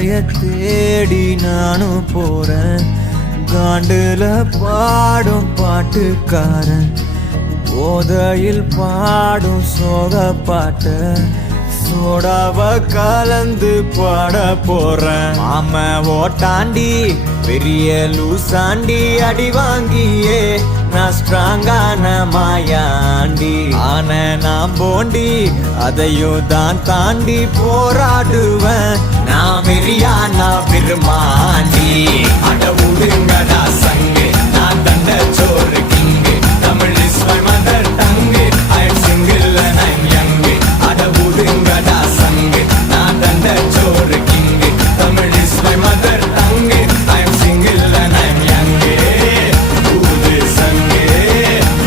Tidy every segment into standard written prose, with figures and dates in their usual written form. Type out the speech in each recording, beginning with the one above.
பாதைய தேடி நானும் போறேன். காண்டுல பாடும் பாட்டுக்காரன் போதையில் பாடும் சோக பாட்ட சோடாவ கலந்து பாட போறேன். ஆம ஓட்டாண்டி பெரிய லூசாண்டி அடி வாங்கியே நான் ஸ்ட்ராங்கான மாயாண்டி ஆன நான் போண்டி அதையும் தான் தாண்டி போராடுவேன். நான் வெறியா நான் பெருமாண்டி அட உடுங்கடா சங்கு நான் தண்ட சோறு king Tamil is my mother tongue I am single and I am young அட உடுங்கடா சங்கு நான் தண்ட சோறு king Tamil is my mother tongue I am single and I am young ஊது சங்கு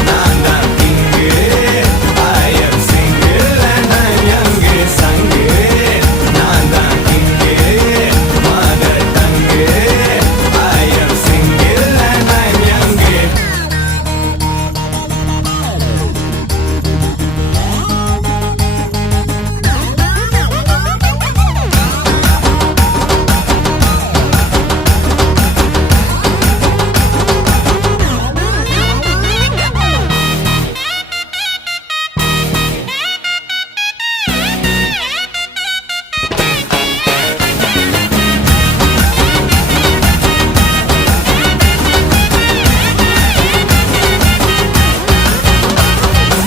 நான் தான் king I am single and I am young சங்கு நான் தான் king mother tongue I am single and I am young.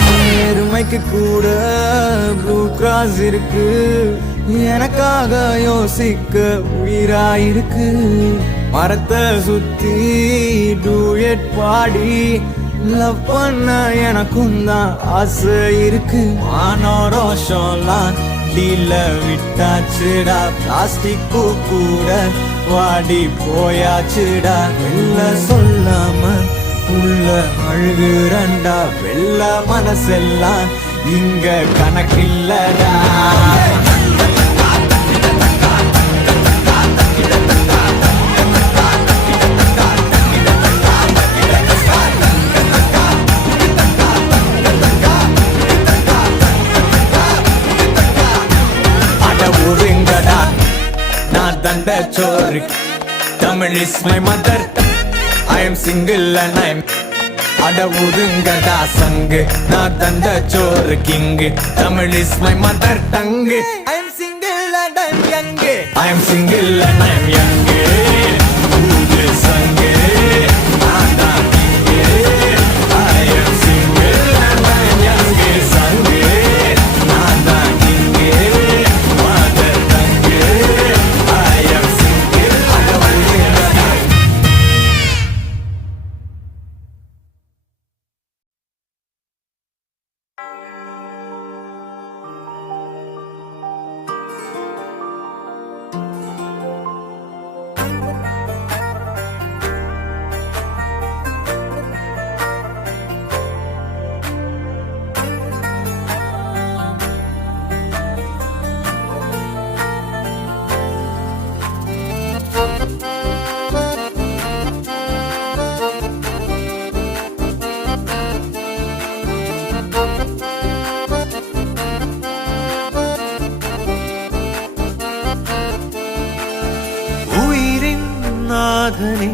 நேர்மைக்கு கூட ப்ளூ கிராஸ் இருக்கு, எனக்காக யோசிக்க உயிராயிருக்கு. மரத்தை சுத்தி டூயட் பாடி லவ் பண்ண எனக்கும் தான் ஆசை இருக்கு. மானோரோஷம்லாம் டீல விட்டாச்சுடா, பிளாஸ்டிக் பூ கூட வாடி போயாச்சுடா. வெள்ள சொல்லாம உள்ள அழுகுறண்டா, வெள்ள மனசெல்லாம் இங்க கணக்கில்லடா. அட ஒருங்கடா நான் தண்ட சோறு Tamil is my mother I am single and I am அட ஒதுங்கடா சங்கு நான் தந்த சோறு king Tamil is my mother tongue I am single and I am young I am single and I am young ஊது சங்கு நான் தான் king I am single and I am young சங்கு நான் தான் king mother tongue I am single அட ஒதுங்கடா. நாதனே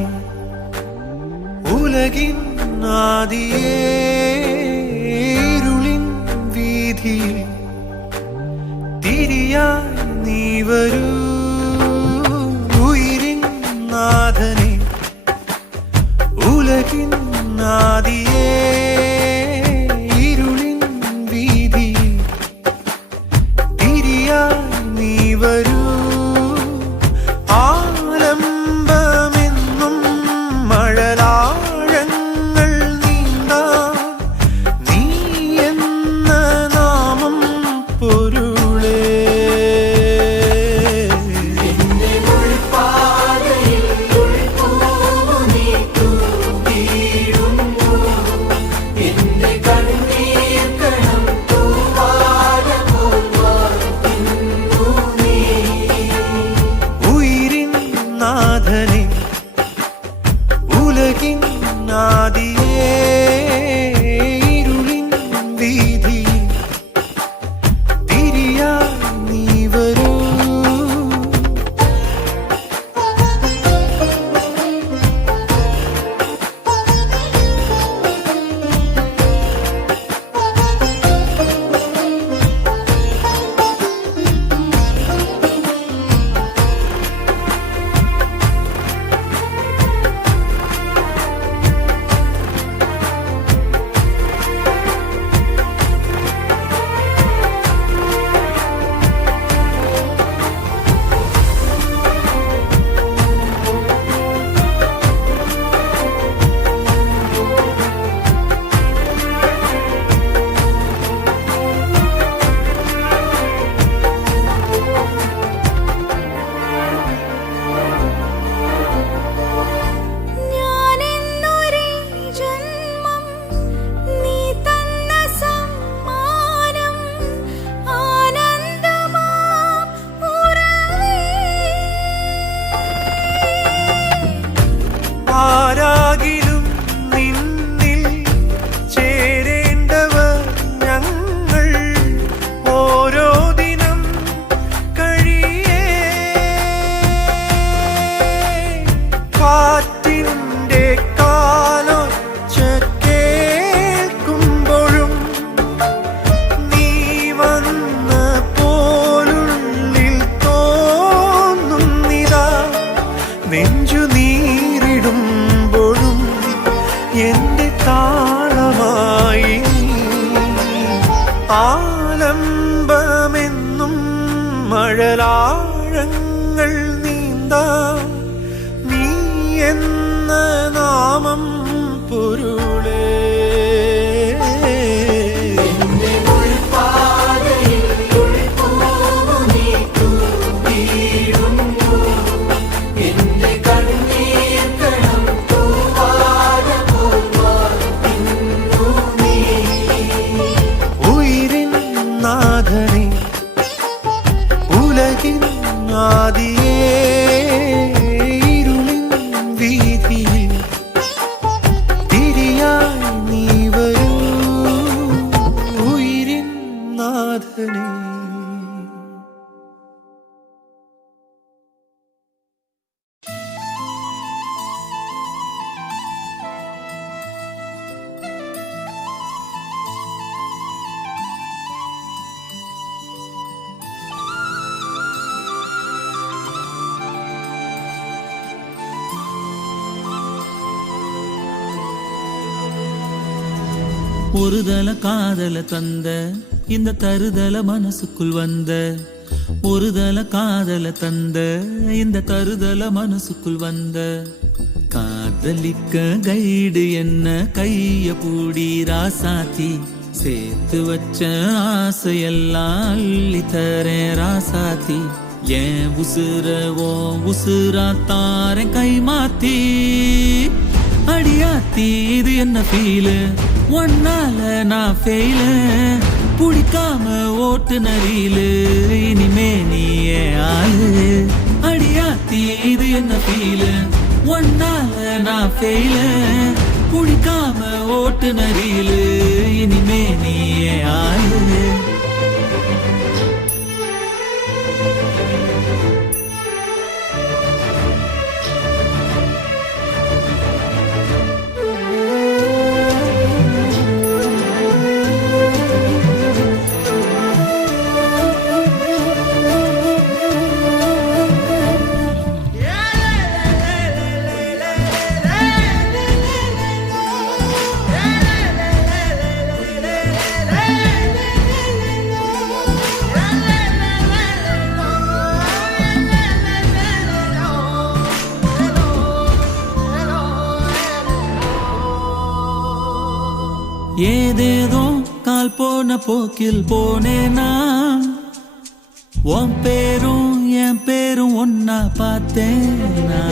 உலகின் ஆதியே இருளின் வீதியில் திரியாய் நீ வரு. உயிரின் நாதனே உலகின் ஆதியே இருளின் வீதியில் திரியாய் நீ வரு. ആലംബമെന്നും മഴലാഴങ്ങൾ നീന്താ നീ എന്ന നാമം പൊരുളേ உலகின் ஆதியே இருளின் வீதியில் திரியாய் நீ வரும் உயிரின் நாதனே. ஒருதல காதல தந்த இந்த தருதல மனசுக்குள் வந்த ஒருதல காதல தந்த இந்த தருதல மனசுக்குள் வந்த காதலிக்க கைடு என்ன கைய பூடி ராசாத்தி சேர்த்து வச்ச ஆசையெல்லாம் அள்ளி தரேன் ராசாத்தி ஏன் உசுரவோ உசுரா தாரேன் கை மாத்தி அடியாத்தி இது என்ன ஃபீலு ஒன்னால நான் ஃபெயிலு பிடிக்காம ஓட்டு நரியிலு இனிமே நீயே ஆளு அடியாத்தி இது என்ன ஃபீலு ஒன்னால நான் ஃபெயிலு பிடிக்காம ஓட்டு நரியிலு இனிமே நீயே ஆளு ஏதேதோ கால் போன போக்கில் போனேனா உன் பேரும் என் பேரும் ஒன்னா பார்த்தேனா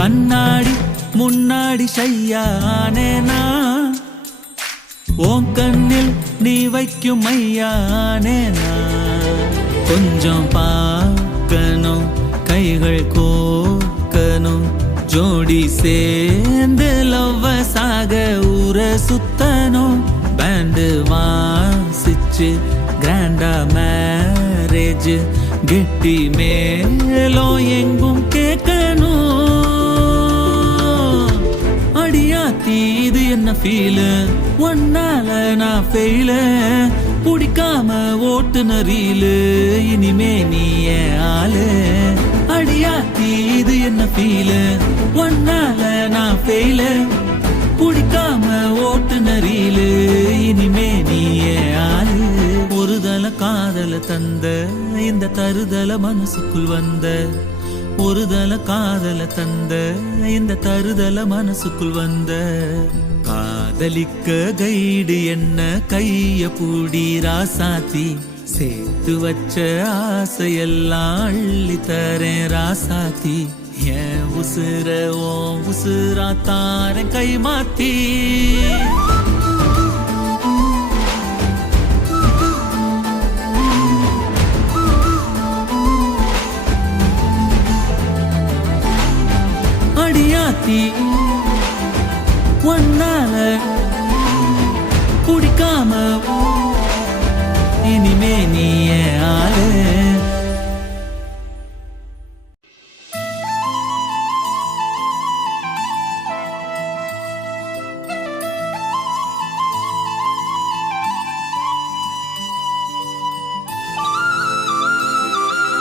கண்ணாடி முன்னாடி ஷையானேனா உன் கண்ணில் நீ வைக்கும் மையானேனா கொஞ்சம் பார்க்கணும் கைகள் கோக்கணும் ஜோடி சேர்ந்து லவ்வசாக ஊர சுத்தணும் பேண்டு வாசிச்சு கிராண்டா மேரேஜ் கெட்டி மேலும் எங்கும் கேட்கணும் அடியாத்தி இது என்ன ஃபீலு ஒன்னால நான் ஃபெயிலு பிடிக்காம ஓட்டு நரியிலு இனிமே நீ ஆளு அடியாத்தி இது என்ன ஃபீலு ஒன்னால நான் ஃபெயிலு பிடிக்காம ஓட்டு நரியிலு இனிமே நீயே ஆளு ஒருதல காதல தந்த இந்த தருதல மனசுக்குள் வந்த ஒருதல காதல தந்த இந்த தருதல மனசுக்குள் வந்த காதலிக்க கைடு என்ன கைய பூடி ராசாத்தி சேர்த்து வச்ச ஆசையெல்லாம் அள்ளி தரேன் ராசாத்தி ஏன் உசுர ஓ உசுரா தாரேன் கை மாத்தி அடியாத்தி ஒன்னால பிடிக்காம